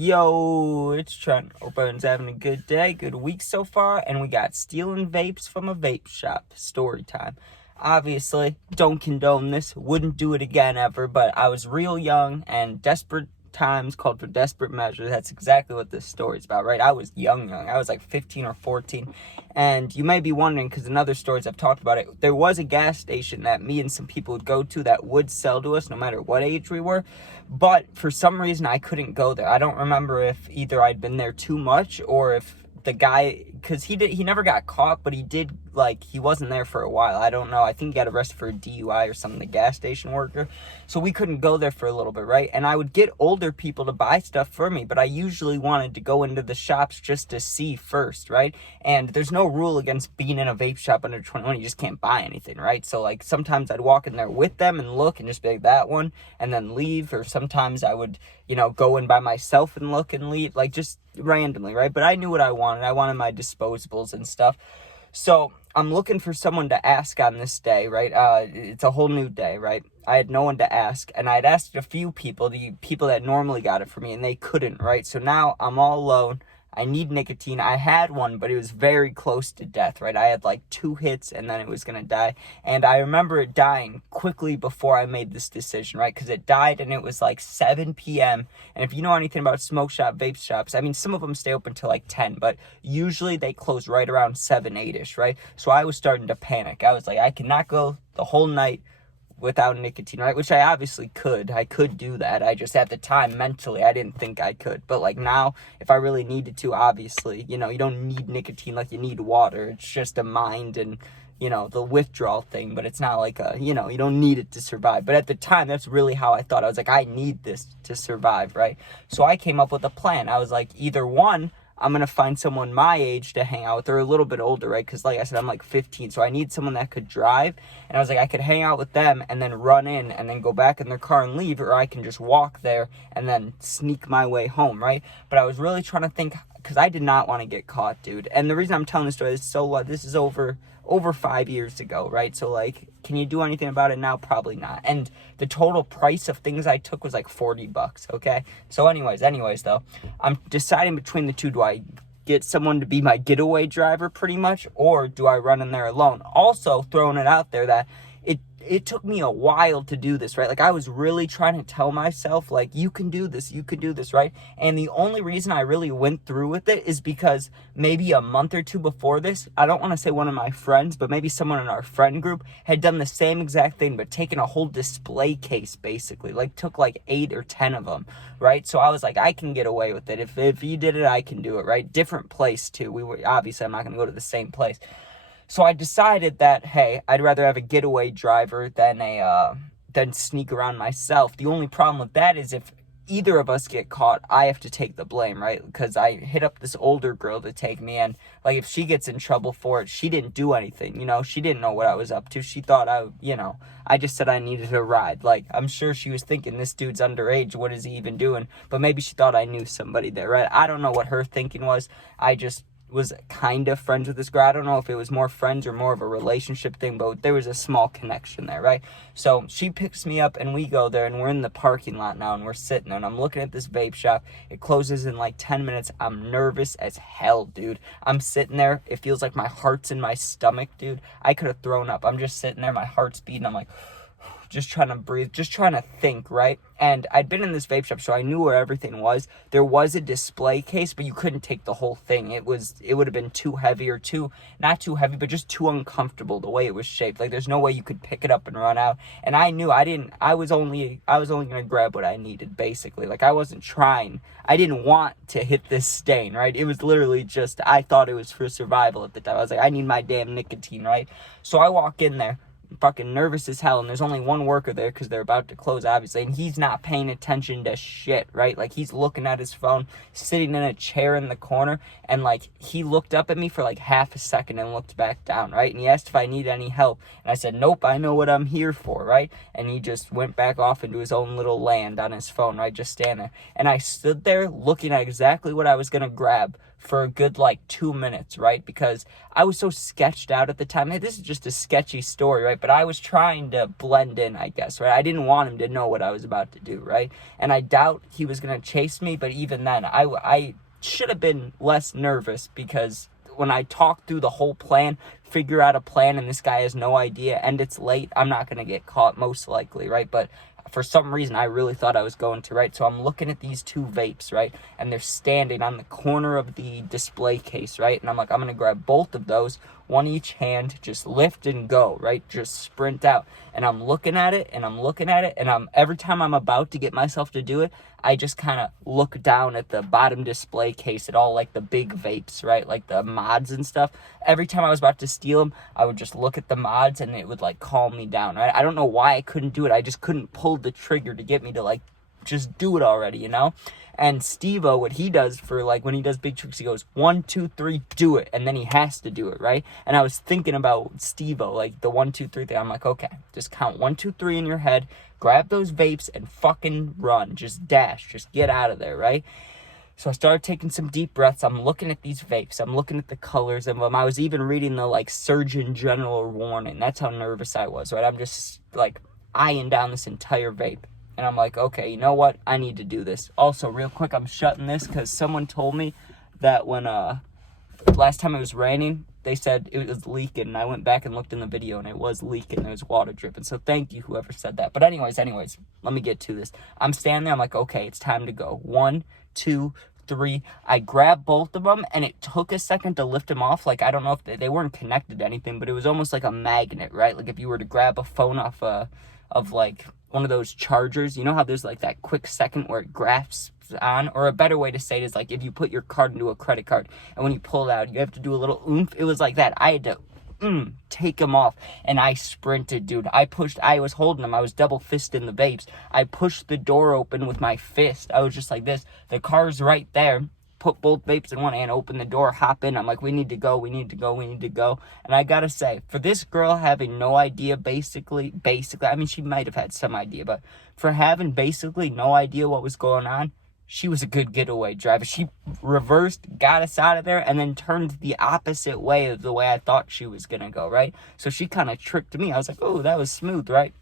Yo, it's Trent. Hope everyone's having a good day, good week so far, and we got stealing vapes from a vape shop. Story time. Obviously, don't condone this, wouldn't do it again ever, but I was real young and desperate times called for desperate measures. That's exactly what this story's about, right? I was young. I was like 15 or 14, and you may be wondering, because in other stories I've talked about it, there was a gas station that me and some people would go to that would sell to us no matter what age we were, but for some reason I couldn't go there. I don't remember if either I'd been there too much or if the guy, because he never got caught, but he wasn't there for a while. I don't know. I think he got arrested for a DUI or something, the gas station worker. So we couldn't go there for a little bit, right? And I would get older people to buy stuff for me, but I usually wanted to go into the shops just to see first, right? And there's no rule against being in a vape shop under 21. You just can't buy anything, right? So like sometimes I'd walk in there with them and look and just be like, that one, and then leave. Or sometimes I would, go in by myself and look and leave, like just randomly, right? But I knew what I wanted. I wanted my disposables and stuff. So I'm looking for someone to ask on this day, right? It's a whole new day, right? I had no one to ask, and I'd asked a few people, the people that normally got it for me, and they couldn't, right? So now I'm all alone. I need nicotine. I had one, but it was very close to death, right? I had like 2 hits and then it was going to die. And I remember it dying quickly before I made this decision, right? Because it died and it was like 7 p.m. And if you know anything about smoke shop, vape shops, I mean, some of them stay open till like 10, but usually they close right around 7, 8-ish, right? So I was starting to panic. I was like, I cannot go the whole night without nicotine, right? Which I obviously could. I could do that. I just, at the time, mentally, I didn't think I could. But like now, if I really needed to, obviously, you don't need nicotine like you need water. It's just a mind and, the withdrawal thing. But it's not like you don't need it to survive. But at the time, that's really how I thought. I was like, I need this to survive, right? So I came up with a plan. I was like, either one, I'm going to find someone my age to hang out with, or a little bit older, right? Because like I said, I'm like 15, so I need someone that could drive. And I was like, I could hang out with them and then run in and then go back in their car and leave, or I can just walk there and then sneak my way home, right? But I was really trying to think, because I did not want to get caught, dude. And the reason I'm telling this story is this is over 5 years ago, right? So like, can you do anything about it now? Probably not. And the total price of things I took was like $40, okay? So anyways though, I'm deciding between the two. Do I get someone to be my getaway driver pretty much, or do I run in there alone? Also throwing it out there that it took me a while to do this, right? Like I was really trying to tell myself, like, you can do this, right? And the only reason I really went through with it is because maybe a month or two before this, I don't want to say one of my friends, but maybe someone in our friend group had done the same exact thing, but taken a whole display case, basically, like took like 8 or 10 of them, right? So I was like, I can get away with it. If you did it, I can do it, right? Different place too. Obviously, I'm not going to go to the same place. So I decided that, hey, I'd rather have a getaway driver than sneak around myself. The only problem with that is if either of us get caught, I have to take the blame, right? Because I hit up this older girl to take me, and like if she gets in trouble for it, she didn't do anything, she didn't know what I was up to. She thought I just said I needed a ride. Like, I'm sure she was thinking, this dude's underage, what is he even doing? But maybe she thought I knew somebody there, right? I don't know what her thinking was. I just was kind of friends with this girl. I don't know if it was more friends or more of a relationship thing, but there was a small connection there, right? So she picks me up and we go there, and we're in the parking lot now, and we're sitting there, and I'm looking at this vape shop. It closes in like 10 minutes. I'm nervous as hell, dude. I'm sitting there. It feels like my heart's in my stomach, dude. I could have thrown up. I'm just sitting there. My heart's beating. I'm like, just trying to breathe, just trying to think, right? And I'd been in this vape shop, so I knew where everything was. There was a display case, but you couldn't take the whole thing. It would have been too heavy, or not too heavy, but just too uncomfortable the way it was shaped. Like, there's no way you could pick it up and run out. And I knew I was only going to grab what I needed, basically. Like, I didn't want to hit this stain, right? It was literally just, I thought it was for survival at the time. I was like, I need my damn nicotine, right? So I walk in there, fucking nervous as hell, and there's only one worker there because they're about to close, obviously, and he's not paying attention to shit, right? Like, he's looking at his phone, sitting in a chair in the corner, and like, he looked up at me for like half a second and looked back down, right? And he asked if I need any help, and I said, nope, I know what I'm here for, right? And he just went back off into his own little land on his phone, right? Just stand there. And I stood there looking at exactly what I was gonna grab for a good, like, 2 minutes, right? Because I was so sketched out at the time. Hey, this is just a sketchy story, right? But I was trying to blend in, I guess, right? I didn't want him to know what I was about to do, right? And I doubt he was going to chase me, but even then, I should have been less nervous, because when I talk through the whole plan, figure out a plan, and this guy has no idea, and it's late, I'm not going to get caught, most likely, right? But for some reason, I really thought I was going to, right? So I'm looking at these two vapes, right? And they're standing on the corner of the display case, right? And I'm like, I'm going to grab both of those, one each hand, just lift and go, right? Just sprint out. And I'm looking at it, and I'm looking at it, and every time I'm about to get myself to do it, I just kind of look down at the bottom display case at all, like, the big vapes, right? Like, the mods and stuff. Every time I was about to steal them, I would just look at the mods, and it would, like, calm me down, right? I don't know why I couldn't do it. I just couldn't pull the trigger to get me to, like, just do it already, you know? And Steve-O, what he does for, like, when he does big tricks, he goes, 1, 2, 3, do it. And then he has to do it, right? And I was thinking about Steve-O, like, the 1, 2, 3 thing. I'm like, okay, just count 1, 2, 3 in your head, grab those vapes, and fucking run. Just dash. Just get out of there, right? So I started taking some deep breaths. I'm looking at these vapes. I'm looking at the colors of them. I was even reading the, like, Surgeon General warning. That's how nervous I was, right? I'm just, like, eyeing down this entire vape. And I'm like, okay, you know what? I need to do this. Also, real quick, I'm shutting this because someone told me that when, last time it was raining, they said it was leaking. And I went back and looked in the video, and it was leaking. There was water dripping. So thank you, whoever said that. But anyways, let me get to this. I'm standing there. I'm like, okay, it's time to go. 1, 2, 3. I grabbed both of them, and it took a second to lift them off. Like, I don't know if they weren't connected to anything, but it was almost like a magnet, right? Like, if you were to grab a phone off of like one of those chargers, you know how there's like that quick second where it grasps on? Or a better way to say it is like if you put your card into a credit card, and when you pull it out, you have to do a little oomph. It was like that. I had to take them off, and I sprinted, dude. I was holding them. I was double fisting the vapes. I pushed the door open with my fist. I was just like this. The car's right there. Put both vapes in one hand, open the door, hop in. I'm like, we need to go. And I gotta say, for this girl having no idea, basically, I mean, she might have had some idea, but for having basically no idea what was going on, she was a good getaway driver. She reversed, got us out of there, and then turned the opposite way of the way I thought she was gonna go, right? So she kind of tricked me. I was like, oh, that was smooth, right?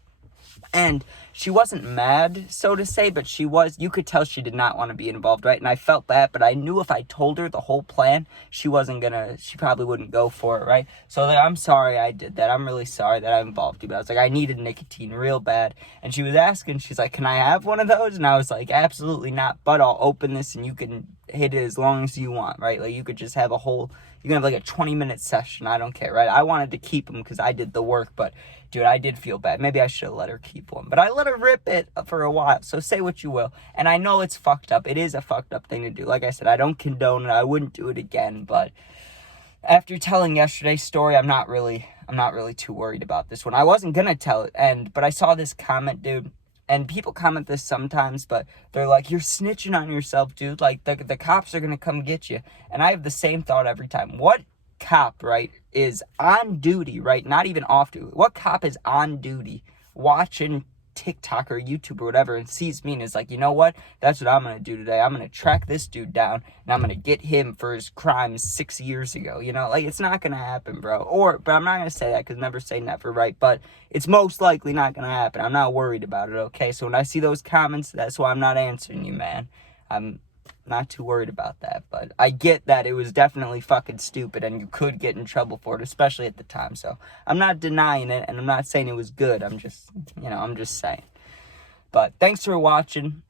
And she wasn't mad, so to say, but you could tell she did not want to be involved, right? And I felt that, but I knew if I told her the whole plan, she probably wouldn't go for it, right? So I'm sorry I did that. I'm really sorry that I involved you, but I was like, I needed nicotine real bad. And she was asking, she's like, can I have one of those? And I was like, absolutely not, but I'll open this and you can hit it as long as you want, right? Like, you could just have you can have like a 20-minute session. I don't care, right? I wanted to keep them because I did the work, but dude, I did feel bad. Maybe I should have let her keep one, but I let her rip it for a while. So say what you will. And I know it's fucked up. It is a fucked up thing to do. Like I said, I don't condone it. I wouldn't do it again, but after telling yesterday's story, I'm not really too worried about this one. I wasn't gonna tell it, but I saw this comment, dude. And people comment this sometimes, but they're like, you're snitching on yourself, dude. Like, the cops are going to come get you. And I have the same thought every time. What cop, right, is on duty, right, not even off duty? What cop is on duty watching TikTok or YouTube or whatever and sees me and is like, you know what? That's what I'm going to do today. I'm going to track this dude down, and I'm going to get him for his crimes 6 years ago. You know, like, it's not going to happen, bro. But I'm not going to say that because never say never, right? But it's most likely not going to happen. I'm not worried about it, okay? So when I see those comments, that's why I'm not answering you, man. I'm not too worried about that, but I get that it was definitely fucking stupid and you could get in trouble for it, especially at the time. So I'm not denying it, and I'm not saying it was good. I'm just saying. But thanks for watching.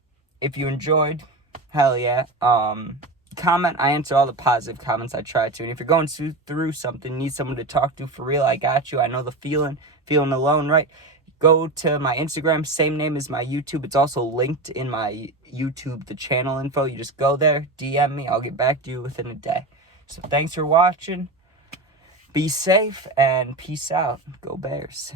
If you enjoyed, hell yeah. Comment. I answer all the positive comments. I try to. And if you're going through something, need someone to talk to for real, I got you. I know the feeling alone, right? Go to my Instagram, same name as my YouTube. It's also linked in my YouTube, the channel info. You just go there, DM me. I'll get back to you within a day. So thanks for watching. Be safe and peace out. Go Bears.